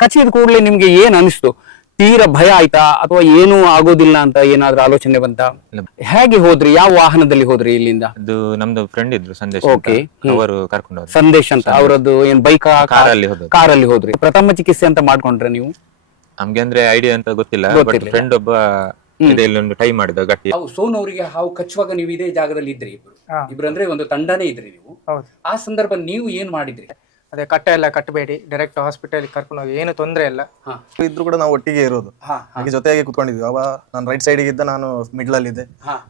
ಕಚ್ಚಿದ ಕೂಡಲೇ ನಿಮ್ಗೆ ಏನ್ ಅನಿಸ್ತು? ತೀರಾ ಭಯ ಆಯ್ತಾ ಅಥವಾ ಏನೂ ಆಗೋದಿಲ್ಲ ಅಂತ ಏನಾದ್ರೂ ಆಲೋಚನೆ ಬಂತ? ಹೇಗೆ ಹೋದ್ರಿ? ಯಾವ ವಾಹನದಲ್ಲಿ ಹೋದ್ರಿ ಇಲ್ಲಿಂದ? ಅದು ನಮ್ದು ಫ್ರೆಂಡ್ ಇದ್ರು ಸಂದೇಶ್ ಓಕೆ. ಅವರು ಕರ್ಕೊಂಡು ಹೋದ್ರು. ಸಂದೇಶ್ ಅಂತ ಅವರದ್ದು ಏನ್ ಬೈಕ್ ಕಾರಲ್ಲಿ ಹೋದದ್ದು. ಕಾರಲ್ಲಿ ಹೋದ್ರಿ. ಪ್ರಥಮ ಚಿಕಿತ್ಸೆ ಅಂತ ಮಾಡ್ಕೊಂಡ್ರೆ ನೀವು? ನಮ್ಗೆ ಅಂದ್ರೆ ಐಡಿಯಾ ಅಂತ ಗೊತ್ತಿಲ್ಲ, ಬಟ್ ಫ್ರೆಂಡ್ ಒಬ್ಬ ಇಲ್ಲೊಂದು ಟೈ ಮಾಡಿದ ಗಟ್ಟಿ. ಸೋನ್ ಅವರಿಗೆ ಹಾವು ಕಚ್ಚುವಾಗ ನೀವು ಇದೇ ಜಾಗದಲ್ಲಿ ಇದ್ರಿ, ಇಬ್ರು ಅಂದ್ರೆ ಒಂದು ತಂಡನೇ ಇದ್ರಿ ನೀವು. ಆ ಸಂದರ್ಭ ನೀವು ಏನ್ ಮಾಡಿದ್ರಿ? ಅದೇ ಕಟ್ಟ ಎಲ್ಲ ಕಟ್ಟಬೇಡಿ, ಡೈರೆಕ್ಟ್ ಹಾಸ್ಪಿಟಲ್ ಕರ್ಕೊಂಡು ಹೋಗಿ, ಏನು ತೊಂದರೆ ಇಲ್ಲ. ಇದ್ರು ಕೂಡ ನಾವು ಒಟ್ಟಿಗೆ ಇರೋದು, ಹಾಗೆ ಜೊತೆಯಾಗಿ ಕುತ್ಕೊಂಡಿದ್ವಿ. ಅವ ನಾನು ರೈಟ್ ಸೈಡಿಗೆ ಇದ್ದ, ನಾನು ಮಿಡ್ಲ್ ಅಲ್ಲಿ ಇದ್ದೆ,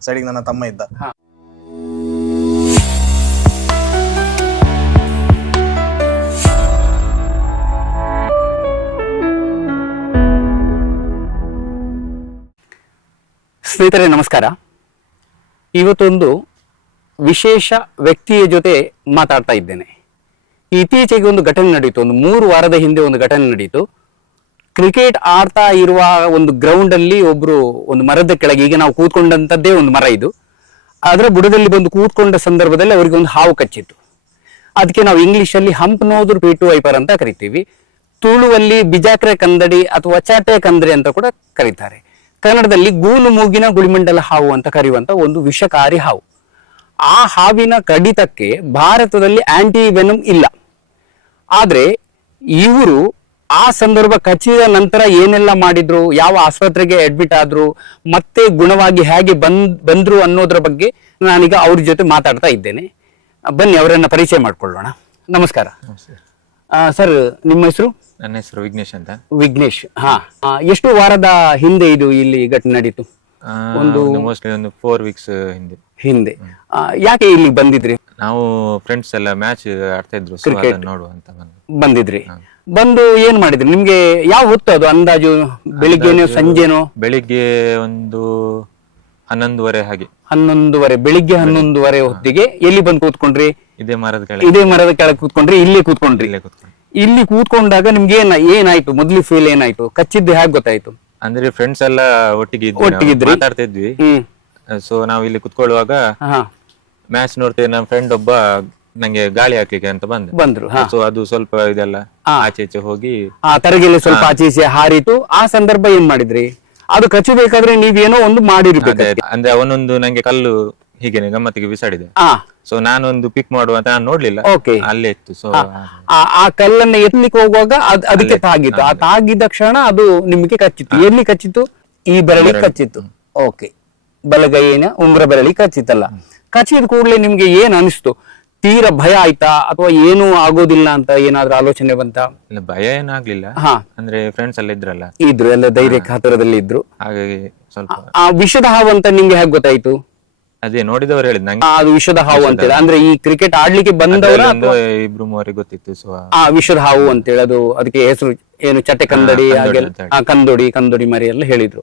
ಸೈಡಿಗೆ ನನ್ನ ತಮ್ಮ ಇದ್ದ. ಸ್ನೇಹಿತರೆ ನಮಸ್ಕಾರ. ಇವತ್ತೊಂದು ವಿಶೇಷ ವ್ಯಕ್ತಿಯ ಜೊತೆ ಮಾತಾಡ್ತಾ ಇದ್ದೇನೆ. ಇತ್ತೀಚೆಗೆ ಒಂದು ಘಟನೆ ನಡೀತು, ಒಂದು 3 ವಾರದ ಹಿಂದೆ ಒಂದು ಘಟನೆ ನಡೀತು. ಕ್ರಿಕೆಟ್ ಆಡ್ತಾ ಇರುವ ಒಂದು ಗ್ರೌಂಡ್ ಅಲ್ಲಿ ಒಬ್ರು ಒಂದು ಮರದ ಕೆಳಗೆ, ಈಗ ನಾವು ಕೂತ್ಕೊಂಡಂತದ್ದೇ ಒಂದು ಮರ ಇದು, ಅದರ ಬುಡದಲ್ಲಿ ಬಂದು ಕೂತ್ಕೊಂಡ ಸಂದರ್ಭದಲ್ಲಿ ಅವರಿಗೆ ಒಂದು ಹಾವು ಕಚ್ಚಿತ್ತು. ಅದಕ್ಕೆ ನಾವು ಇಂಗ್ಲಿಷ್ ಅಲ್ಲಿ ಹಂಪ್ ನೋದ್ರು ಪೀಟು ವೈಪರ್ ಅಂತ ಕರಿತೀವಿ. ತುಳುವಲ್ಲಿ ಬಿಜಾಕ್ರೆ ಕಂದಡಿ ಅಥವಾ ಚಾಟೆ ಕಂದಡಿ ಅಂತ ಕೂಡ ಕರೀತಾರೆ. ಕನ್ನಡದಲ್ಲಿ ಗೂನು ಮೂಗಿನ ಗುಳಿಮಂಡಲ ಹಾವು ಅಂತ ಕರೆಯುವಂತ ಒಂದು ವಿಷಕಾರಿ ಹಾವು. ಆ ಹಾವಿನ ಕಡಿತಕ್ಕೆ ಭಾರತದಲ್ಲಿ ಆಂಟಿ ವೆನಮ್ ಇಲ್ಲ. ಆದ್ರೆ ಇವರು ಆ ಸಂದರ್ಭ ಕಚ್ಚಿದ ನಂತರ ಏನೆಲ್ಲ ಮಾಡಿದ್ರು, ಯಾವ ಆಸ್ಪತ್ರೆಗೆ ಅಡ್ಮಿಟ್ ಆದ್ರು, ಮತ್ತೆ ಗುಣವಾಗಿ ಹೇಗೆ ಬಂದ್ರು ಅನ್ನೋದ್ರ ಬಗ್ಗೆ ನಾನೀಗ ಅವ್ರ ಜೊತೆ ಮಾತಾಡ್ತಾ ಇದ್ದೇನೆ. ಬನ್ನಿ ಅವರನ್ನ ಪರಿಚಯ ಮಾಡ್ಕೊಳ್ಳೋಣ. ನಮಸ್ಕಾರ ಸರ್, ನಿಮ್ಮ ಹೆಸರು? ನನ್ನ ಹೆಸರು ವಿಘ್ನೇಶ್ ಅಂತ. ವಿಘ್ನೇಶ್. ಎಷ್ಟು ವಾರದ ಹಿಂದೆ ಇದು ಇಲ್ಲಿ ಘಟನೆ ನಡೀತು? ಒಂದು ಮೋಸ್ಟ್ಲಿ ಒಂದು 4 ವೀಕ್ಸ್ ಹಿಂದೆ. ಯಾಕೆ ಇಲ್ಲಿ ಬಂದಿದ್ರಿ? ನಾವು ಫ್ರೆಂಡ್ಸ್ ಎಲ್ಲ ಮ್ಯಾಚ್ ಆಡ್ತಾ ಇದ್ರು, ನೋಡುವ ಅಂತ ಬಂದಿದ್ರಿ. ಬಂದು ಏನ್ ಮಾಡಿದ್ರಿ? ನಿಮ್ಗೆ ಯಾವ ಹೊತ್ತು ಅದು ಅಂದಾಜು? ಬೆಳಿಗ್ಗೆನೋ ಸಂಜೆನೋ? ಬೆಳಿಗ್ಗೆ ಒಂದು 11:30 ಹಾಗೆ. 11:30, ಬೆಳಿಗ್ಗೆ 11:30 ಹೊತ್ತಿಗೆ ಎಲ್ಲಿ ಬಂದು ಕೂತ್ಕೊಂಡ್ರಿ? ಇದೇ ಮರದ ಕೆಳಗೆ ಕೂತ್ಕೊಂಡ್ರಿ? ಇಲ್ಲೇ ಕೂತ್ಕೊಂಡ್ರಿ? ಇಲ್ಲಿ ಕೂತ್ಕೊಂಡಾಗ ನಿಮ್ಗೆ ಏನಾಯ್ತು? ಮೊದ್ಲು ಫೀಲ್ ಏನಾಯ್ತು? ಕಚ್ಚಿದ್ದು ಹೇಗೆ ಗೊತ್ತಾಯ್ತು? ಅಂದ್ರೆ ಫ್ರೆಂಡ್ಸ್ ಎಲ್ಲ ಒಟ್ಟಿಗೆ ಮಾತಾಡ್ತಾ ಇದ್ವಿ. ಸೊ ನಾವು ಇಲ್ಲಿ ಕುತ್ಕೊಳ್ಳುವಾಗ ಮ್ಯಾಚ್ ನೋಡ್ತೇವೆ. ನಮ್ಮ ಫ್ರೆಂಡ್ ಒಬ್ಬ ನಂಗೆ ಗಾಳಿ ಹಾಕ್ಲಿಕ್ಕೆ ಅಂತ ಬಂದ್ರು. ಸೊ ಅದು ಸ್ವಲ್ಪ ಇದೆಲ್ಲ ಆಚೆ ಈಚೆ ಹೋಗಿ ತರಗೆಲ್ಲ ಸ್ವಲ್ಪ ಆಚೆ ಈಚೆ ಹಾರಿತು. ಆ ಸಂದರ್ಭ ಏನ್ ಮಾಡಿದ್ರಿ? ಅದು ಕಚ್ಚಬೇಕಾದ್ರೆ ನೀವೇನೋ ಒಂದು ಮಾಡಿರ್ಬೇಕು. ಅಂದ್ರೆ ಅವನೊಂದು ನಂಗೆ ಕಲ್ಲು ಹೀಗೇನೆ ಗಮ್ಮತ್ತಿಗೆ ಬಿಸಾಡಿದೆ. ಸೊ ನಾನೊಂದು ಪಿಕ್ ಮಾಡುವಂತ ನಾನು ನೋಡ್ಲಿಲ್ಲ, ಅಲ್ಲೇ ಇತ್ತು. ಸೊ ಆ ಕಲ್ಲನ್ನ ಎತ್ತಲಿಕ್ಕೆ ಹೋಗುವಾಗ ಅದಕ್ಕೆ ತಾಗಿತ್ತು. ಆ ತಾಗಿದ ಕ್ಷಣ ಅದು ನಿಮಗೆ ಕಚ್ಚಿತ್ತು. ಎಲ್ಲಿ ಕಚ್ಚಿತ್ತು? ಈ ಬೆರಳಿ ಕಚ್ಚಿತ್ತು. ಓಕೆ, ಬಲಗೈನ ಉಂಗುರ ಬೆರಳಿ ಕಚ್ಚಿತ್ತಲ್ಲ. ಕಚ್ಚಿದ ಕೂಡಲೇ ನಿಮ್ಗೆ ಏನ್ ಅನಿಸ್ತು? ತೀರಾ ಭಯ ಆಯ್ತಾ ಅಥವಾ ಏನೂ ಆಗೋದಿಲ್ಲ ಅಂತ ಏನಾದ್ರೂ ಆಲೋಚನೆ ಬಂತ? ಇಲ್ಲ, ಭಯ ಏನಾಗ್ಲಿಲ್ಲ. ಅಂದ್ರೆ ಫ್ರೆಂಡ್ಸ್ ಎಲ್ಲ ಇದ್ರು, ಎಲ್ಲ ಧೈರ್ಯ ಖಾತರದಲ್ಲಿ ಇದ್ರು. ಹಾಗಾಗಿ ಸ್ವಲ್ಪ ಆ ವಿಷದ ಹಾವು ಅಂತ ನಿಮ್ಗೆ ಹೇಗೆ ಗೊತ್ತಾಯ್ತು? ಅದೇ ನೋಡಿದವರು ಹೇಳಿದ್ ನಂಗೆ ಅದು ವಿಷದ ಹಾವು ಅಂತೇಳಿ. ಅಂದ್ರೆ ಈ ಕ್ರಿಕೆಟ್ ಆಡ್ಲಿಕ್ಕೆ ಬಂದವರ 2-3 ಗೊತ್ತಿತ್ತು. ಸೊ ಆ ವಿಷದ ಹಾವು ಅಂತೇಳಿ ಅದು ಅದಕ್ಕೆ ಹೆಸರು ಏನು? ಚಟ್ಟೆ ಕಂದಡಿ, ಕಂದೊಡಿ ಮರಿ ಎಲ್ಲ ಹೇಳಿದ್ರು.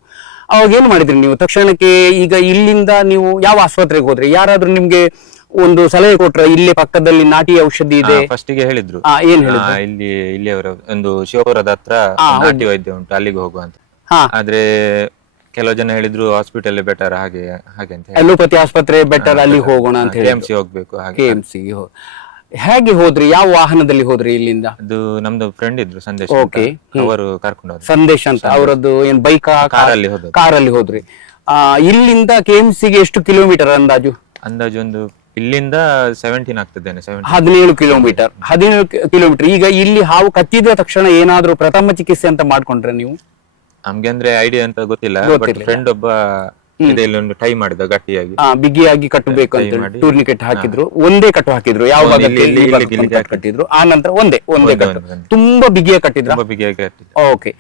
ಅವಾಗ ಏನ್ ಮಾಡಿದ್ರಿ ನೀವು ತಕ್ಷಣಕ್ಕೆ? ಈಗ ಇಲ್ಲಿಂದ ನೀವು ಯಾವ ಆಸ್ಪತ್ರೆಗೆ ಹೋದ್ರಿ? ಯಾರಾದ್ರೂ ನಿಮ್ಗೆ ಒಂದು ಸಲಹೆ ಕೊಟ್ರ? ಇಲ್ಲೇ ಪಕ್ಕದಲ್ಲಿ ನಾಟಿ ಔಷಧಿ ಇದೆ? ಫಸ್ಟ್ ಗೆ ಹೇಳಿದ್ರು. ಏನ್ ಹೇಳಿದ್ರು? ಇಲ್ಲಿ ಅವರ ಒಂದು ಶಿವಪುರದ ಹತ್ರ ನಾಟಿ ವೈದ್ಯ ಉಂಟು, ಅಲ್ಲಿಗೆ ಹೋಗುವ ಅಂತ. ಆದ್ರೆ ಕೆಲವು ಜನ ಹೇಳಿದ್ರು ಹಾಸ್ಪಿಟಲ್ ಬೆಟರ್, ಹಾಗೆ ಅಂತ. ಅಲೋಪತಿ ಆಸ್ಪತ್ರೆ ಬೆಟರ್, ಅಲ್ಲಿ ಹೋಗೋಣ ಅಂತ ಹೇಳಿ KMC ಹೋಗ್ಬೇಕು. KMC ಹೇಗೆ ಹೋದ್ರಿ? ಯಾವ ವಾಹನದಲ್ಲಿ ಹೋದ್ರಿ ಇಲ್ಲಿಂದ? ಅದು ನಮ್ದು ಫ್ರೆಂಡ್ ಇದ್ರು ಸಂದೇಶ್, ಅವರು ಕರ್ಕೊಂಡು ಹೋದ್ರು. ಸಂದೇಶ್ ಅಂತ ಅವರದ್ದು ಏನ್ ಬೈಕ್ ಕಾರಲ್ಲಿ ಹೋದ್ರಿ? ಇಲ್ಲಿಂದ KMC ಗೆ ಎಷ್ಟು ಕಿಲೋಮೀಟರ್ ಅಂದಾಜು? ಒಂದು ಇಲ್ಲಿಂದ 17 ಆಗ್ತದೇನೆ. 17 ಕಿಲೋಮೀಟರ್. 17 ಕಿಲೋಮೀಟರ್. ಈಗ ಇಲ್ಲಿ ಹಾವು ಕಚ್ಚಿದ ತಕ್ಷಣ ಏನಾದ್ರೂ ಪ್ರಥಮ ಚಿಕಿತ್ಸೆ ಅಂತ ಮಾಡ್ಕೊಂಡ್ರೆ ನೀವು? ನಮ್ಗೆ ಅಂದ್ರೆ ಐಡಿಯಾ ಅಂತ ಗೊತ್ತಿಲ್ಲ, ಬಟ್ ಫ್ರೆಂಡ್ ಒಬ್ಬ ಇಲ್ಲೊಂದು ಟೈ ಮಾಡಿದ ಗಟ್ಟಿಯಾಗಿ, ಬಿಗಿಯಾಗಿ ಕಟ್ಟಬೇಕು ಅಂತ ಟೂರ್ನಿಕೆಟ್ ಹಾಕಿದ್ರು. ಒಂದೇ ಕಟ್ಟು ಹಾಕಿದ್ರು? ಯಾವ ಕಟ್ಟಿದ್ರು? ಆ ನಂತರ ಒಂದೇ ಕಟ್ಟು, ತುಂಬಾ ಬಿಗಿಯಾಗಿ ಕಟ್ಟಿದ್ರು. ಓಕೆ,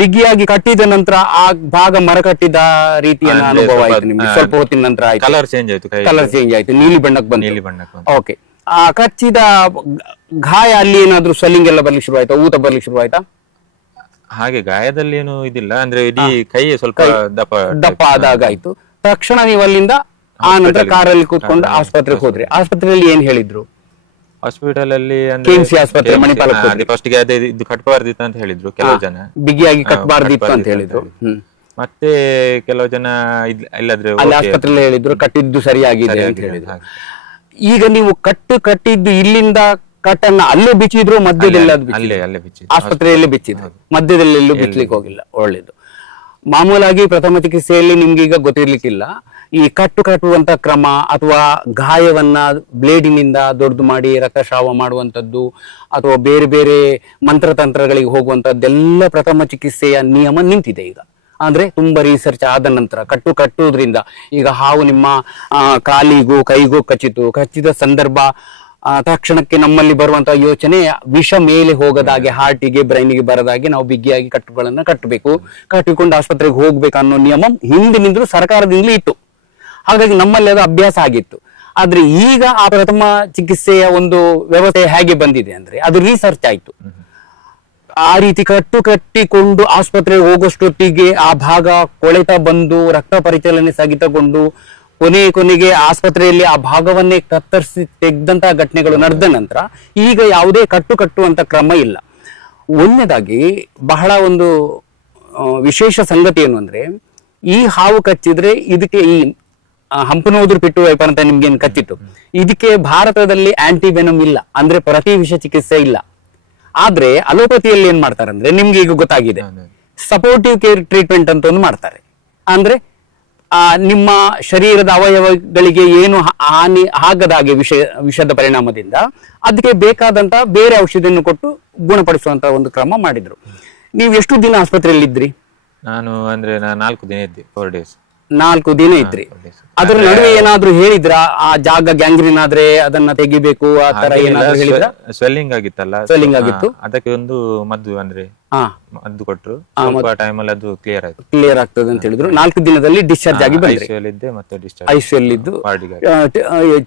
ಬಿಗಿಯಾಗಿ ಕಟ್ಟಿದ ನಂತರ ಆ ಭಾಗ ಮರ ಕಟ್ಟಿದ ರೀತಿಯ ಅನುಭವ ಆಯ್ತು ನಿಮ್ಗೆ? ಸ್ವಲ್ಪ ಹೊತ್ತಿನ ನಂತರ ಕಲರ್ ಚೇಂಜ್ ಆಯ್ತು, ನೀಲಿ ಬಣ್ಣಕ್ಕೆ ಬಂತು. ಓಕೆ, ಆ ಕಚ್ಚಿದ ಗಾಯ ಅಲ್ಲಿ ಏನಾದ್ರು ಸ್ವೆಲ್ಲಿಂಗ್ ಎಲ್ಲ ಬರ್ಲಿಕ್ಕೆ ಶುರು ಆಯ್ತಾ? ಊತ ಬರ್ಲಿಕ್ಕೆ ಶುರು ಆಯ್ತಾ? ಹಾಗೆ ಗಾಯದಲ್ಲಿ ಏನು ಇದಿಲ್ಲ, ಅಂದ್ರೆ ಇಡೀ ಕೈ ಸ್ವಲ್ಪ ದಪ್ಪ ಆದಾಗ ಆಯ್ತು. ತಕ್ಷಣ ನೀವು ಅಲ್ಲಿಂದ ಆ ನಂತರ ಕಾರಲ್ಲಿ ಕೂತ್ಕೊಂಡು ಆಸ್ಪತ್ರೆಗೆ ಹೋದ್ರಿ. ಆಸ್ಪತ್ರೆಯಲ್ಲಿ ಏನ್ ಹೇಳಿದ್ರು? ಹಾಸ್ಪಿಟಲ್ ಅಲ್ಲಿ KMC ಆಸ್ಪತ್ರೆ ಮಣಿಪಾಲ ಫಸ್ಟ್ ಗೆ ಅದೇ ಇದು ಕಟ್ಟಬಾರ್ದಿತ್ತು ಅಂತ ಹೇಳಿದ್ರು ಕೆಲವು ಜನ, ಬಿಗಿಯಾಗಿ ಕಟ್ಟಬಾರ್ದಿತ್ತು ಅಂತ ಹೇಳಿದ್ರು. ಮತ್ತೆ ಕೆಲವು ಜನ ಇಲ್ಲದ್ರೆ ಅಲ್ಲಿ ಆಸ್ಪತ್ರೆಯಲ್ಲಿ ಹೇಳಿದ್ರು ಕಟ್ಟಿದ್ದು ಸರಿಯಾಗಿದೆ ಅಂತ ಹೇಳಿದ್ರು. ಈಗ ನೀವು ಕಟ್ಟಿದ್ದು ಇಲ್ಲಿಂದ ಕಟ್ಟನ್ನ ಅಲ್ಲೇ ಬಿಚ್ಚಿದ್ರು ಮಧ್ಯದಲ್ಲಿ ಅದು ಅಲ್ಲೇ ಅಲ್ಲೇ ಬಿಚ್ಚಿ ಆಸ್ಪತ್ರೆಯಲ್ಲಿ ಬಿಚ್ಚಿದ್ರು, ಮಧ್ಯದಲ್ಲಿ ಎಲ್ಲೂ ಬಿಚ್ಚಲಿಕ್ಕೆ ಹೋಗಿಲ್ಲ. ಒಳ್ಳೇದು. ಮಾಮೂಲಾಗಿ ಪ್ರಥಮ ಚಿಕಿತ್ಸೆಯಲ್ಲಿ ನಿಮ್ಗೆ ಈಗ ಗೊತ್ತಿರ್ಲಿಕ್ಕಿಲ್ಲ, ಈ ಕಟ್ಟುವಂತ ಕ್ರಮ ಅಥವಾ ಗಾಯವನ್ನ ಬ್ಲೇಡಿನಿಂದ ದೊಡ್ಡದು ಮಾಡಿ ರಕ್ತಸ್ರಾವ ಮಾಡುವಂಥದ್ದು ಅಥವಾ ಬೇರೆ ಬೇರೆ ಮಂತ್ರತಂತ್ರಗಳಿಗೆ ಹೋಗುವಂತದ್ದೆಲ್ಲ ಪ್ರಥಮ ಚಿಕಿತ್ಸೆಯ ನಿಯಮ ನಿಂತಿದೆ ಈಗ. ಅಂದ್ರೆ ತುಂಬಾ ರಿಸರ್ಚ್ ಆದ ನಂತರ ಕಟ್ಟುವುದ್ರಿಂದ ಈಗ ಹಾವು ನಿಮ್ಮ ಕಾಲಿಗೂ ಕೈಗೂ ಕಚ್ಚಿದ ಸಂದರ್ಭ ತಕ್ಷಣಕ್ಕೆ ನಮ್ಮಲ್ಲಿ ಬರುವಂತಹ ಯೋಚನೆ ವಿಷ ಮೇಲೆ ಹೋಗದಾಗೆ, ಹಾರ್ಟಿಗೆ ಬ್ರೈನಿಗೆ ಬರದಾಗೆ ನಾವು ಬಿಗಿಯಾಗಿ ಕಟ್ಟುಗಳನ್ನ ಕಟ್ಟಬೇಕು, ಕಟ್ಟಿಕೊಂಡು ಆಸ್ಪತ್ರೆಗೆ ಹೋಗ್ಬೇಕು ಅನ್ನೋ ನಿಯಮ ಹಿಂದಿನಿಂದಲೂ ಸರ್ಕಾರದಿಂದಲೂ ಇತ್ತು. ಹಾಗಾಗಿ ನಮ್ಮಲ್ಲಿ ಅದು ಅಭ್ಯಾಸ ಆಗಿತ್ತು. ಆದ್ರೆ ಈಗ ಆ ಪ್ರಥಮ ಚಿಕಿತ್ಸೆಯ ಒಂದು ವ್ಯವಸ್ಥೆ ಹೇಗೆ ಬಂದಿದೆ ಅಂದ್ರೆ ಅದು ರಿಸರ್ಚ್ ಆಯ್ತು. ಆ ರೀತಿ ಕಟ್ಟಿಕೊಂಡು ಆಸ್ಪತ್ರೆಗೆ ಹೋಗೋಷ್ಟೊತ್ತಿಗೆ ಆ ಭಾಗ ಕೊಳೆತ ಬಂದು ರಕ್ತ ಪರಿಚಲನೆ ಸ್ಥಗಿತಗೊಂಡು ಕೊನೆಗೆ ಆಸ್ಪತ್ರೆಯಲ್ಲಿ ಆ ಭಾಗವನ್ನೇ ಕತ್ತರಿಸಿ ತೆಗೆದಂತಹ ಘಟನೆಗಳು ನಡೆದ ನಂತರ ಈಗ ಯಾವುದೇ ಕಟ್ಟುವಂತ ಕ್ರಮ ಇಲ್ಲ. ಒಂದನೇದಾಗಿ ಬಹಳ ಒಂದು ವಿಶೇಷ ಸಂಗತಿ ಏನು ಅಂದ್ರೆ, ಈ ಹಾವು ಕಚ್ಚಿದ್ರೆ ಇದಕ್ಕೆ ಈ ಹಂಪನೋದ್ರ ಪಿಟ್ಟು ವೈಪರ್ ಅಂತ ನಿಮ್ಗೇನು ಕಚ್ಚಿತ್ತು, ಇದಕ್ಕೆ ಭಾರತದಲ್ಲಿ ಆಂಟಿವೆನಮ್ ಇಲ್ಲ, ಅಂದ್ರೆ ಪ್ರತಿವಿಷ ಚಿಕಿತ್ಸೆ ಇಲ್ಲ. ಆದ್ರೆ ಅಲೋಪತಿಯಲ್ಲಿ ಏನ್ ಮಾಡ್ತಾರೆ ಅಂದ್ರೆ, ನಿಮ್ಗೆ ಈಗ ಗೊತ್ತಾಗಿದೆ, ಸಪೋರ್ಟಿವ್ ಕೇರ್ ಟ್ರೀಟ್ಮೆಂಟ್ ಅಂತ ಒಂದು ಮಾಡ್ತಾರೆ. ಅಂದ್ರೆ ನಿಮ್ಮ ಶರೀರದ ಅವಯವಗಳಿಗೆ ಏನು ಹಾನಿ ಆಗದಾಗೆ ವಿಷದ ಪರಿಣಾಮದಿಂದ ಅದಕ್ಕೆ ಬೇಕಾದಂತ ಬೇರೆ ಔಷಧಿಯನ್ನು ಕೊಟ್ಟು ಗುಣಪಡಿಸುವಂತ ಒಂದು ಕ್ರಮ ಮಾಡಿದ್ರು. ನೀವು ಎಷ್ಟು ದಿನ ಆಸ್ಪತ್ರೆಯಲ್ಲಿ ಇದ್ರಿ? ನಾನು 4 ದಿನ ಇದ್ದೆ, 4 days. 4 ದಿನ ಇದ್ರಿ. ಅದರ ನಡುವೆ ಏನಾದ್ರು ಹೇಳಿದ್ರ ಆ ಜಾಗ ಗ್ಯಾಂಗ್ರೀನ್ ಆದ್ರೆ ಅದನ್ನ ತೆಗಿಬೇಕು ಆ ತರ ಏನಾದ್ರು ಹೇಳಿದ್ರ? ಸ್ವೆಲ್ಲಿಂಗ್ ಆಗಿತ್ತಲ್ಲ, ಸ್ವೆಲ್ಲಿಂಗ್ ಆಗಿತ್ತು, ಅದಕ್ಕೆ ಒಂದು ಮದ್ದು ಮದ್ದು ಕೊಟ್ರು. ಸ್ವಲ್ಪ ಟೈಮ್ ಅಲ್ಲಿ ಅದು ಕ್ಲಿಯರ್ ಆಗ್ತದೆ ಅಂತ ಹೇಳಿದ್ರು. 4 ದಿನದಲ್ಲಿ ಡಿಸ್ಚಾರ್ಜ್ ಆಗಿ ಬಂದ್ರಿ. ಐಸಿಯು ಇದ್ದು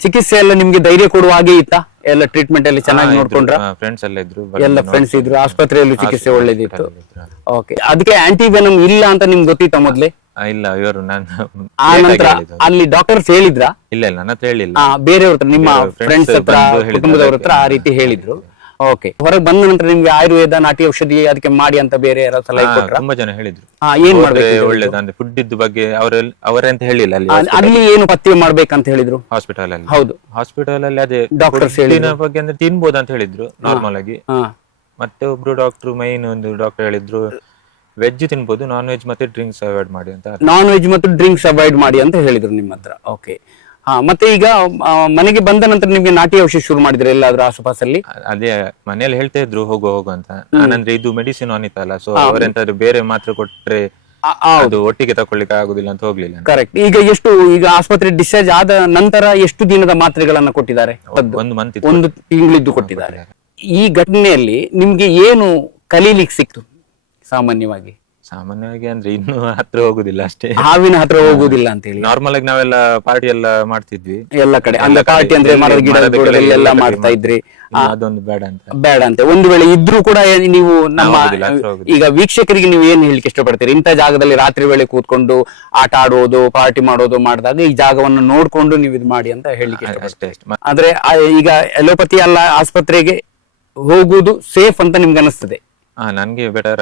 ಚಿಕಿತ್ಸೆ ಎಲ್ಲ ನಿಮ್ಗೆ ಧೈರ್ಯ ಕೊಡುವ ಹಾಗೆ ಇತ್ತಾ? ಎಲ್ಲ ಟ್ರೀಟ್ಮೆಂಟ್ ಅಲ್ಲಿ ಚೆನ್ನಾಗಿ ನೋಡ್ಕೊಂಡ್ರ? ಫ್ರೆಂಡ್ಸ್ ಎಲ್ಲ ಇದ್ರು, ಎಲ್ಲ ಫ್ರೆಂಡ್ಸ್ ಇದ್ರು. ಆಸ್ಪತ್ರೆಯಲ್ಲೂ ಚಿಕಿತ್ಸೆ ಒಳ್ಳೇದಿತ್ತು. ಓಕೆ. ಅದಕ್ಕೆ ಆಂಟಿವೆನಮ್ ಇಲ್ಲ ಅಂತ ನಿಮ್ಗೆ ಗೊತ್ತಿತ್ತ ಮೊದ್ಲೇ? ಇಲ್ಲ, ಇವರು ಆ ನಂತರ ಅಲ್ಲಿ ಡಾಕ್ಟರ್ಸ್ ಹೇಳಿದ್ರ? ಇಲ್ಲ, ನನ್ನ ಹತ್ರ ಹೇಳಿಲ್ಲ, ಬೇರೆಯವ್ರ ಹತ್ರ, ನಿಮ್ಮ ಫ್ರೆಂಡ್ಸ್ ಹತ್ರ, ಕುಟುಂಬದವ್ರ ಹತ್ರ ಆ ರೀತಿ ಹೇಳಿದ್ರು. ಓಕೆ. ಹೊರಗೆ ಬಂದ ನಂತರ ನಿಮ್ಗೆ ಆಯುರ್ವೇದ, ನಾಟಿ ಔಷಧಿ ಅದಕ್ಕೆ ಮಾಡಿ ಅಂತ ಬೇರೆ ಯಾರು ಸಲಹೆ ಕೊಟ್ರ? ತುಂಬಾ ಜನ ಹೇಳಿದ್ರು ಏನ್ ಮಾಡ್ಬೇಕು ಒಳ್ಳೇದಂದ್ರೆ ಫುಡ್ ಇದ್ದ ಬಗ್ಗೆ ಅವರಂತ ಹೇಳಿಲ್ಲ. ಅಲ್ಲಿ ಏನು ಪತ್ತೆ ಮಾಡ್ಬೇಕಂತ ಹೇಳಿದ್ರು ಹಾಸ್ಪಿಟಲ್ ಅಲ್ಲಿ? ಹೌದು, ಹಾಸ್ಪಿಟಲ್ ಅಲ್ಲಿ ಅದೇ ಡಾಕ್ಟರ್ಸ್ ಬಗ್ಗೆ ಅಂದ್ರೆ ತಿನ್ಬೋದು ಅಂತ ಹೇಳಿದ್ರು ನಾರ್ಮಲ್ ಆಗಿ. ಮತ್ತೆ ಒಬ್ರು ಡಾಕ್ಟರ್, ಒಂದು ಡಾಕ್ಟರ್ ಹೇಳಿದ್ರು ವೆಜ್ ತಿನ್ಬೋದು, ನಾನ್ ವೆಜ್ ಮತ್ತೆ ಡ್ರಿಂಕ್ಸ್ ಅವಾಯ್ಡ್ ಮಾಡಿ ಅಂತ. ನಾನ್ ವೆಜ್ ಮತ್ತು ಡ್ರಿಂಕ್ಸ್ ಅವಾಯ್ಡ್ ಮಾಡಿ ಅಂತ ಹೇಳಿದ್ರು ನಿಮ್ಮ ಹತ್ರ. ಓಕೆ. ಮತ್ತೆ ಈಗ ಮನೆಗೆ ಬಂದ ನಂತರ ನಿಮ್ಗೆ ನಾಟಿ ಔಷಧಿ ಶುರು ಮಾಡಿದ್ರೆ ಎಲ್ಲಾದ್ರೂ ಆಸುಪಾಸಲ್ಲಿ? ಅದೇ ಮನೇಲಿ ಹೇಳ್ತಾ ಇದ್ರು ಹೋಗು ಅಂತ. ಅಂದ್ರೆ ಇದು ಮೆಡಿಸಿನ್ ಆನ್ ಇತ್ತಲ್ಲ, ಸೊ ಅವರೆಂತಾದ್ರು ಬೇರೆ ಮಾತ್ರೆ ಕೊಟ್ರೆ ಅದು ಒಟ್ಟಿಗೆ ತಕೊಳ್ಳಿಕ್ಕೆ ಆಗುದಿಲ್ಲ ಅಂತ ಹೋಗ್ಲಿಲ್ಲ. ಕರೆಕ್ಟ್. ಈಗ ಆಸ್ಪತ್ರೆ ಡಿಸ್ಚಾರ್ಜ್ ಆದ ನಂತರ ಎಷ್ಟು ದಿನದ ಮಾತ್ರೆಗಳನ್ನ ಕೊಟ್ಟಿದ್ದಾರೆ? 1 month, 1 ತಿಂಗಳಿದ್ದು ಕೊಟ್ಟಿದ್ದಾರೆ. ಈ ಘಟನೆಯಲ್ಲಿ ನಿಮ್ಗೆ ಏನು ಕಲೀಲಿಕ್ಕೆ ಸಿಕ್ತು? ಸಾಮಾನ್ಯವಾಗಿ ಅಂದ್ರೆ ಇನ್ನು ಹತ್ರ ಹೋಗುದಿಲ್ಲ ಅಷ್ಟೇ, ಹಾವಿನ ಹತ್ರ ಹೋಗುದಿಲ್ಲ ಅಂತ ಹೇಳಿ. ನಾರ್ಮಲ್ ಆಗಿ ನಾವೆಲ್ಲ ಪಾರ್ಟಿ ಎಲ್ಲ ಮಾಡ್ತಿದ್ವಿ ಎಲ್ಲ ಕಡೆ. ಅಂದ್ರೆ ಪಾರ್ಟಿ ಅಂದ್ರೆ ಮರದ ಗಿಡಗಳೆಲ್ಲ ಮಾಡ್ತಾ ಇದ್ರಿ, ಅದೊಂದು ಬೇಡ ಅಂತ. ಒಂದು ವೇಳೆ ಇದ್ರೂ ಕೂಡ ನೀವು ನಮ್ಮ ಈಗ ವೀಕ್ಷಕರಿಗೆ ನೀವು ಏನ್ ಹೇಳಿಕ್ಕೆ ಇಷ್ಟಪಡ್ತೀರಿ? ಇಂಥ ಜಾಗದಲ್ಲಿ ರಾತ್ರಿ ವೇಳೆ ಕೂತ್ಕೊಂಡು ಆಟ ಆಡೋದು, ಪಾರ್ಟಿ ಮಾಡೋದು ಮಾಡಿದಾಗ ಈ ಜಾಗವನ್ನು ನೋಡ್ಕೊಂಡು ನೀವು ಇದು ಮಾಡಿ ಅಂತ ಹೇಳಿಕ್ಕೆ ಇಷ್ಟಪಡ್ತೀರಿ. ಆದ್ರೆ ಈಗ ಎಲೋಪತಿ ಅಲ್ಲ ಆಸ್ಪತ್ರೆಗೆ ಹೋಗುದು ಸೇಫ್ ಅಂತ ನಿಮ್ಗೆ ಅನಿಸ್ತದೆ? ನನ್ಗೆ ಬೆಟರ್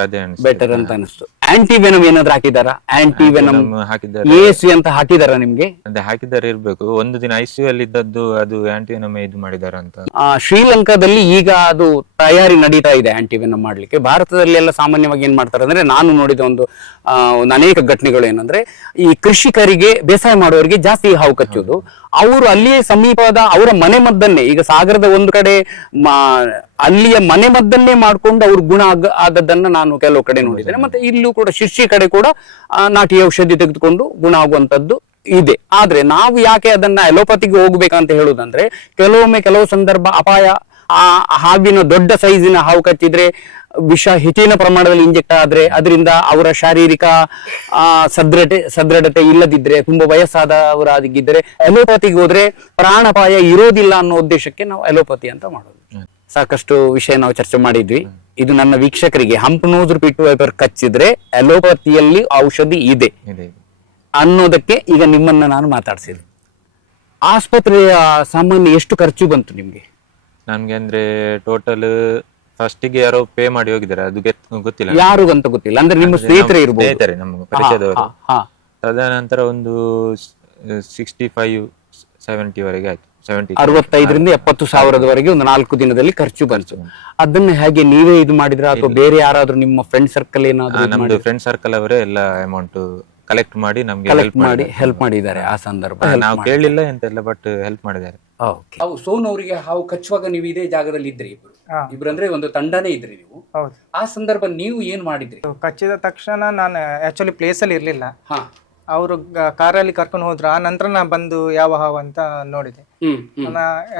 ಅಂತ ಅನಿಸ್ತು. ಆಂಟಿವೆನಮ್ ಏನಾದ್ರು ಹಾಕಿದಾರ? ಆಂಟಿವೆನಮ್ ಹಾಕಿದ್ದಾರೆ, ಎಸಿ ಅಂತ ಹಾಕಿದಾರ ನಿಮ್ಗೆ? ಅದೇ ಹಾಕಿದ್ದಾರೆ ಇರ್ಬೇಕು. ಒಂದು ದಿನ ಐಸಿಯು ಅಲ್ಲಿ ಇದ್ದದ್ದು ಅದು ಆಂಟಿವೆನಮ್ ಇದು ಮಾಡಿದಾರ ಅಂತ. ಶ್ರೀಲಂಕಾದಲ್ಲಿ ಈಗ ಅದು ತಯಾರಿ ನಡೀತಾ ಇದೆ ಆಂಟಿವೆನಮ್ ಮಾಡ್ಲಿಕ್ಕೆ. ಭಾರತದಲ್ಲಿ ಎಲ್ಲ ಸಾಮಾನ್ಯವಾಗಿ ಏನ್ ಮಾಡ್ತಾರೆ ಅಂದ್ರೆ, ನಾನು ನೋಡಿದ ಒಂದು ಅನೇಕ ಘಟನೆಗಳು ಏನಂದ್ರೆ, ಈ ಕೃಷಿಕರಿಗೆ ಬೇಸಾಯ ಮಾಡುವವರಿಗೆ ಜಾಸ್ತಿ ಹಾವು ಕಚ್ಚುವುದು. ಅವರು ಅಲ್ಲಿಯೇ ಸಮೀಪದ ಅವರ ಮನೆ ಮದ್ದನ್ನೇ, ಈಗ ಸಾಗರದ ಒಂದು ಕಡೆ ಅಲ್ಲಿಯ ಮನೆ ಮದ್ದನ್ನೇ ಮಾಡ್ಕೊಂಡು ಅವ್ರ ಗುಣ ಆದದ್ದನ್ನ ನಾನು ಕೆಲವು ಕಡೆ ನೋಡಿದ್ದೇನೆ. ಮತ್ತೆ ಇಲ್ಲೂ ಕೂಡ ಶಿರ್ಷಿ ಕಡೆ ಕೂಡ ನಾಟಿ ಔಷಧಿ ತೆಗೆದುಕೊಂಡು ಗುಣ ಆಗುವಂತದ್ದು ಇದೆ. ಆದ್ರೆ ನಾವು ಯಾಕೆ ಅದನ್ನ ಅಲೋಪತಿಗೆ ಹೋಗ್ಬೇಕಂತ ಹೇಳುದಂದ್ರೆ, ಕೆಲವು ಸಂದರ್ಭ ಅಪಾಯ. ಆ ಹಾವಿನ ದೊಡ್ಡ ಸೈಜಿನ ಹಾವು ಕಚ್ಚಿದ್ರೆ, ವಿಷ ಹೆಚ್ಚಿನ ಪ್ರಮಾಣದಲ್ಲಿ ಇಂಜೆಕ್ಟ್ ಆದ್ರೆ ಅದರಿಂದ ಅವರ ಶಾರೀರಿಕ ಸದೃಢತೆ ಇಲ್ಲದಿದ್ರೆ, ತುಂಬಾ ವಯಸ್ಸಾದವರಾಗಿದ್ದರೆ ಅಲೋಪತಿಗೆ ಹೋದ್ರೆ ಪ್ರಾಣಾಪಾಯ ಇರೋದಿಲ್ಲ ಅನ್ನೋ ಉದ್ದೇಶಕ್ಕೆ ನಾವು ಅಲೋಪತಿ ಅಂತ ಮಾಡೋದು. ಸಾಕಷ್ಟು ವಿಷಯ ನಾವು ಚರ್ಚೆ ಮಾಡಿದ್ವಿ. ಇದು ನನ್ನ ವೀಕ್ಷಕರಿಗೆ ಹಂಪನೋದ್ರ ಪಿಟ್ಟು ವೈಪರ್ ಕಚ್ಚಿದ್ರೆ ಅಲೋಪತಿಯಲ್ಲಿ ಔಷಧಿ ಇದೆ ಅನ್ನೋದಕ್ಕೆ ಈಗ ನಿಮ್ಮನ್ನ ನಾನು ಮಾತಾಡ್ಸಿದೆ. ಆಸ್ಪತ್ರೆಯ ಸಾಮಾನ್ಯ ಎಷ್ಟು ಖರ್ಚು ಬಂತು ನಿಮ್ಗೆ? ನಮ್ಗೆ ಅಂದ್ರೆ ಟೋಟಲ್ ಫಸ್ಟಿಗೆ ಯಾರೋ ಪೇ ಮಾಡಿ ಹೋಗಿದ್ದಾರೆ, ಅದು ಗೊತ್ತಿಲ್ಲ ಯಾರು ಅಂತ ಗೊತ್ತಿಲ್ಲ. ಅಂದ್ರೆ ನಿಮ್ಮ ಸ್ನೇಹಿತರೆ ಇರ್ಬೋದು? ಸ್ನೇಹಿತರೆ, ನಮ್ಮ ಪರಿಚಯದವರು. ತದನಂತರ ಒಂದು 65-70 ವರೆಗೆ ಆಯ್ತು. 65ರಿಂದ 70,000ದವರೆಗೆ ಒಂದು 4 ದಿನದಲ್ಲಿ ಖರ್ಚು ಬಂತು. ಅದನ್ನ ಹೇಗೆ ನೀವೇ ಇದು ಮಾಡಿದ್ರ ಅಥವಾ ಬೇರೆ ಯಾರಾದ್ರೂ ನಿಮ್ಮ ಫ್ರೆಂಡ್ ಸರ್ಕಲ್ ಏನಾದ್ರು ನಮ್ದು ಫ್ರೆಂಡ್ ಸರ್ಕಲ್ ಅವರೇ ಎಲ್ಲ ಅಮೌಂಟ್ ಕಲೆಕ್ಟ್ ಮಾಡಿ ನಮ್ಗೆ ಹೆಲ್ಪ್ ಮಾಡಿದ್ದಾರೆ ಆ ಸಂದರ್ಭ? ನಾವು ಕೇಳಲಿಲ್ಲ ಎಂತೆಲ್ಲ, ಬಟ್ ಹೆಲ್ಪ್ ಮಾಡಿದ್ದಾರೆ. ಅವು ಸೋನ್ ಅವರಿಗೆ ಹಾವು ಕಚ್ಚುವಾಗ ನೀವು ಇದೇ ಜಾಗದಲ್ಲಿ ಇದ್ರಿ, ಇಬ್ರು ಅಂದ್ರೆ ಒಂದು ತಂಡನೇ ಇದ್ರಿ ನೀವು. ಹೌದು. ಆ ಸಂದರ್ಭ ನೀವು ಏನ್ ಮಾಡಿದ್ರಿ? ಕಚ್ಚಿದ ತಕ್ಷಣ ನಾನು ಆಕ್ಚುಲಿ ಪ್ಲೇಸ್ ಅಲ್ಲಿ ಇರ್ಲಿಲ್ಲ, ಅವರು ಕಾರಲ್ಲಿ ಕರ್ಕೊಂಡು ಹೋದ್ರು. ಆ ನಂತರ ನಾ ಬಂದು ಯಾವ ಹಾವು ಅಂತ ನೋಡಿದೆ.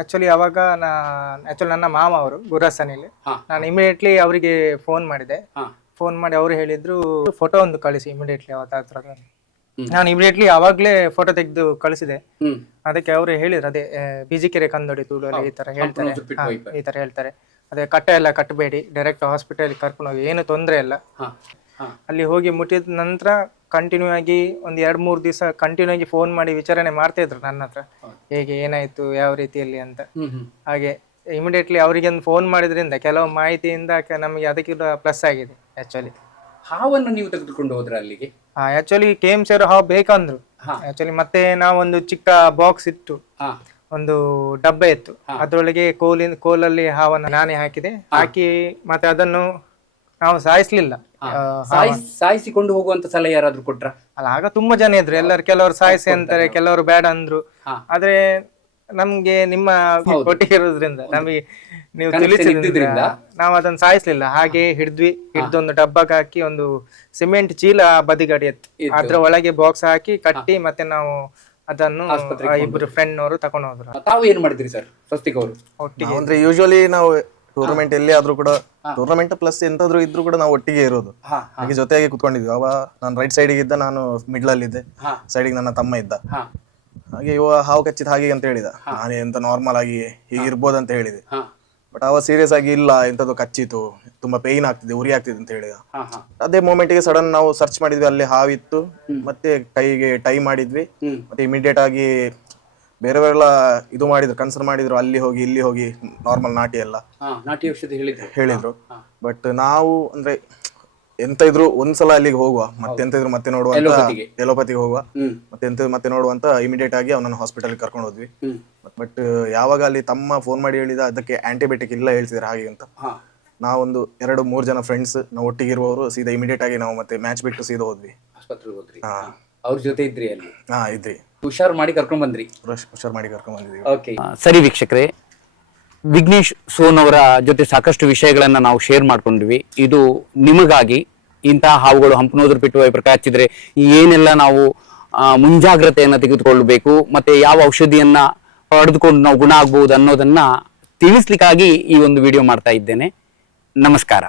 ಆಕ್ಚುಲಿ ಅವಾಗ ನನ್ನ ಮಾಮ ಅವರು ಗುರಸನಿಲಿ, ನಾನು ಇಮಿಡಿಯೇಟ್ಲಿ ಅವರಿಗೆ ಫೋನ್ ಮಾಡಿದೆ. ಫೋನ್ ಮಾಡಿ ಅವರು ಹೇಳಿದ್ರು ಫೋಟೋ ಒಂದು ಕಳಿಸಿ ಇಮಿಡಿಯೇಟ್ಲಿ. ಅವತ್ತು ನಾನು ಇಮಿಡಿಯೇಟ್ಲಿ ಅವಾಗ್ಲೇ ಫೋಟೋ ತೆಗೆದು ಕಳಿಸಿದೆ. ಅದಕ್ಕೆ ಅವರು ಹೇಳಿದ್ರು ಅದೇ ಬಿಜಿಕೆರೆ ಕಂದೋಡಿ ತೂಳಲ್ಲಿ ಈ ತರ ಹೇಳ್ತಾರೆ ಅದೇ ಕಟ್ಟ ಎಲ್ಲ ಕಟ್ಟಬೇಡಿ, ಡೈರೆಕ್ಟ್ ಹಾಸ್ಪಿಟಲ್ ಕರ್ಕೊಂಡು ಹೋಗಿ, ಏನು ತೊಂದರೆ ಇಲ್ಲ. ಅಲ್ಲಿ ಹೋಗಿ ಮುಟ್ಟಿದ ನಂತರ ಕಂಟಿನ್ಯೂ ಆಗಿ ಒಂದ್ 2-3 ದಿವಸ ಕಂಟಿನ್ಯೂ ಆಗಿ ಫೋನ್ ಮಾಡಿ ವಿಚಾರಣೆ ಮಾಡ್ತಾ ಇದ್ರು ನನ್ನ ಹತ್ರ, ಹೇಗೆ ಏನಾಯ್ತು ಯಾವ ರೀತಿಯಲ್ಲಿ ಅಂತ. ಹಾಗೆ ಇಮಿಡಿಯೇಟ್ಲಿ ಅವರಿಗೆ ಒಂದು ಫೋನ್ ಮಾಡಿದ್ರಿಂದ ಕೆಲವು ಮಾಹಿತಿಯಿಂದ ನಮಗೆ ಅದಕ್ಕಿಂತ ಪ್ಲಸ್ ಆಗಿದೆ. ಆಕ್ಚುಲಿ ಹಾವನ್ನು ನೀವು ತೆಗೆದುಕೊಂಡು ಹೋದ್ರ ಅಲ್ಲಿಗೆ? ಆಕ್ಚುಲಿ KM ಹಾವು ಬೇಕಂದ್ರು ಆಕ್ಚುಲಿ. ಮತ್ತೆ ನಾವೊಂದು ಚಿಕ್ಕ ಬಾಕ್ಸ್ ಇತ್ತು, ಒಂದು ಡಬ್ಬೆ ಇತ್ತು, ಅದ್ರೊಳಗೆ ಕೋಲಲ್ಲಿ ಹಾವನ್ನು ನಾನೇ ಹಾಕಿದೆ. ಹಾಕಿ ಮತ್ತೆ ಅದನ್ನು ನಾವು ಸಾಯಿಸ್ಲಿಲ್ಲ. ಸಾಯಿಸಿಕೊಂಡು ಹೋಗುವಂತ ಸಲಹೆ ಯಾರಾದ್ರೂ ಕೊಟ್ರ? ಅಲ್ಲ, ಆಗ ತುಂಬಾ ಜನ ಇದ್ರು. ಕೆಲವರು ಸಾಯಿಸಿ ಅಂತಾರೆ, ಕೆಲವರು ಬೇಡ ಅಂದ್ರು. ಆದ್ರೆ ನಮ್ಗೆ ನಿಮ್ಮ ಒಟ್ಟಿಗೆ ಇರೋದ್ರಿಂದ ನಮಗೆ ನೀವು ತಿಳಿಸಿದ್ರಿಂದ ನಾವು ಅದನ್ನ ಸಾಯಿಸ್ಲಿಲ್ಲ. ಹಾಗೆ ಹಿಡ್ದೊಂದು ಡಬ್ಬಕ್ಕೆ ಹಾಕಿ ಒಂದು ಸಿಮೆಂಟ್ ಚೀಲ ಬದಿಗಡಿ ಎತ್ತು, ಅದ್ರ ಒಳಗೆ ಬಾಕ್ಸ್ ಹಾಕಿ ಕಟ್ಟಿ ಮತ್ತೆ ನಾವು ಅದನ್ನು ಇಬ್ರು ಫ್ರೆಂಡ್ ನವರು ತಕೊಂಡು ಹೋದ್ರು. ತಾವು ಏನ್ ಮಾಡಿದ್ರಿ ಸರ್ ಸ್ವಸ್ತಿಕ್ ಅವರು? ಒಟ್ಟಿಗೆ ಅಂದ್ರೆ ಯೂಶುವಲಿ ನಾವು ಟೂರ್ನಮೆಂಟ್ ಎಲ್ಲಿ ಆದ್ರೂ ಕೂಡ, ಟೂರ್ನಮೆಂಟ್ ಪ್ಲಸ್ ಎಂತಾದ್ರೂ ಇದ್ರು ಕೂಡ ನಾವು ಒಟ್ಟಿಗೆ ಇರೋದು. ಹಾಗೆ ಜೊತೆಯಾಗಿ ಕುತ್ಕೊಂಡಿದ್ವಿ. ಅವ ನಾನು ರೈಟ್ ಸೈಡ್ ಇದ್ದ, ನಾನು ಮಿಡ್ಲ್ ಅಲ್ಲಿ ಇದ್ದೆ, ಸೈಡಿಗೆ ನನ್ನ ತಮ್ಮ ಇದ್ದ. ಹಾಗೆ ಇವ ಹಾವು ಕಚ್ಚಿದ ಹಾಗೆ ಅಂತ ಹೇಳಿದ, ನಾನೇ ಎಂತ ನಾರ್ಮಲ್ ಆಗಿ ಹೀಗಿರ್ಬೋದು ಅಂತ ಹೇಳಿದೆ. ಬಟ್ ಅವ ಸೀರಿಯಸ್ ಆಗಿ ಇಲ್ಲ, ಎಂತದ್ದು ಕಚ್ಚಿತು, ತುಂಬಾ ಪೇಯ್ನ್ ಆಗ್ತಿದೆ, ಉರಿ ಆಗ್ತಿದೆ ಅಂತ ಹೇಳಿದ. ಅದೇ ಮೂಮೆಂಟ್ಗೆ ಸಡನ್ ನಾವು ಸರ್ಚ್ ಮಾಡಿದ್ವಿ, ಅಲ್ಲಿ ಹಾವಿತ್ತು. ಮತ್ತೆ ಕೈಗೆ ಟೈ ಮಾಡಿದ್ವಿ. ಮತ್ತೆ ಇಮಿಡಿಯೇಟ್ ಆಗಿ ಬೇರೆಯವರೆಲ್ಲ ಇದು ಮಾಡಿದ್ರು, ಕನ್ಸರ್ನ್ ಮಾಡಿದ್ರು, ಅಲ್ಲಿ ಹೋಗಿ ಇಲ್ಲಿ ಹೋಗಿ ನಾರ್ಮಲ್ ನಾಟಿ ಎಲ್ಲ ನಾಟಿ ಔಷಧಿ ಹೇಳಿದ್ರು. ಬಟ್ ನಾವು ಅಂದ್ರೆ ಎಂತ ಇದ್ರು ಒಂದ್ಸಲ ಅಲ್ಲಿಗೆ ಹೋಗುವ, ಮತ್ತೆ ಎಂತ ಇದ್ರು ಮತ್ತೆ ನೋಡುವಂತ, ಎಲೋಪತಿಗೆ ಹೋಗುವ, ಮತ್ತೆ ಎಂತ ಮತ್ತೆ ನೋಡುವಂತ ಇಮಿಡಿಯೇಟ್ ಆಗಿ ಅವನನ್ನು ಹಾಸ್ಪಿಟಲ್ ಕರ್ಕೊಂಡು ಹೋದ್ವಿ. ಬಟ್ ಯಾವಾಗ ಅಲ್ಲಿ ತಮ್ಮ ಫೋನ್ ಮಾಡಿ ಹೇಳಿದ ಅದಕ್ಕೆ ಆಂಟಿಬಯೋಟಿಕ್ ಇಲ್ಲ ಹೇಳ್ತಿದ್ರು ಹಾಗೆ ಅಂತ, ನಾವೊಂದು 2-3 ಜನ ಫ್ರೆಂಡ್ಸ್ ನಾವು ಒಟ್ಟಿಗೆ ಇರುವವರು ಸೀದಾ ಇಮಿಡಿಯೇಟ್ ಆಗಿ ನಾವು ಮತ್ತೆ ಮ್ಯಾಚ್ ಬಿಟ್ಟು ಸೀದಾ ಹೋದ್ವಿ. ಅವ್ರ ಜೊತೆ ಇದ್ರಿ ಅಲ್ಲಿ? ಇದ್ರಿ. ಹುಷಾರ್ ಮಾಡಿ ಕರ್ಕೊಂಡ್ ಬಂದ್ರಿ? ಹುಷಾರ್ ಮಾಡಿ ಕರ್ಕೊಂಡ್ ಬಂದಿದ್ವಿ. ಓಕೆ, ಸರಿ ವೀಕ್ಷಕರೇ, ವಿಘ್ನೇಶ್ ಸೋನ್ ಅವರ ಜೊತೆ ಸಾಕಷ್ಟು ವಿಷಯಗಳನ್ನ ನಾವು ಶೇರ್ ಮಾಡ್ಕೊಂಡ್ವಿ. ಇದು ನಿಮಗಾಗಿ ಇಂತಹ ಹಾವುಗಳು ಹಂಪನೋದ್ರ ಪಿಟ್ಟು ವೈಪರ್ ಕಚ್ಚಿದ್ರೆ ಏನೆಲ್ಲ ನಾವು ಮುಂಜಾಗ್ರತೆಯನ್ನ ತೆಗೆದುಕೊಳ್ಳಬೇಕು, ಮತ್ತೆ ಯಾವ ಔಷಧಿಯನ್ನ ಪಡೆದುಕೊಂಡು ನಾವು ಗುಣ ಆಗ್ಬಹುದು ಅನ್ನೋದನ್ನ ತಿಳಿಸ್ಲಿಕ್ಕಾಗಿ ಈ ಒಂದು ವಿಡಿಯೋ ಮಾಡ್ತಾ ಇದ್ದೇನೆ. ನಮಸ್ಕಾರ.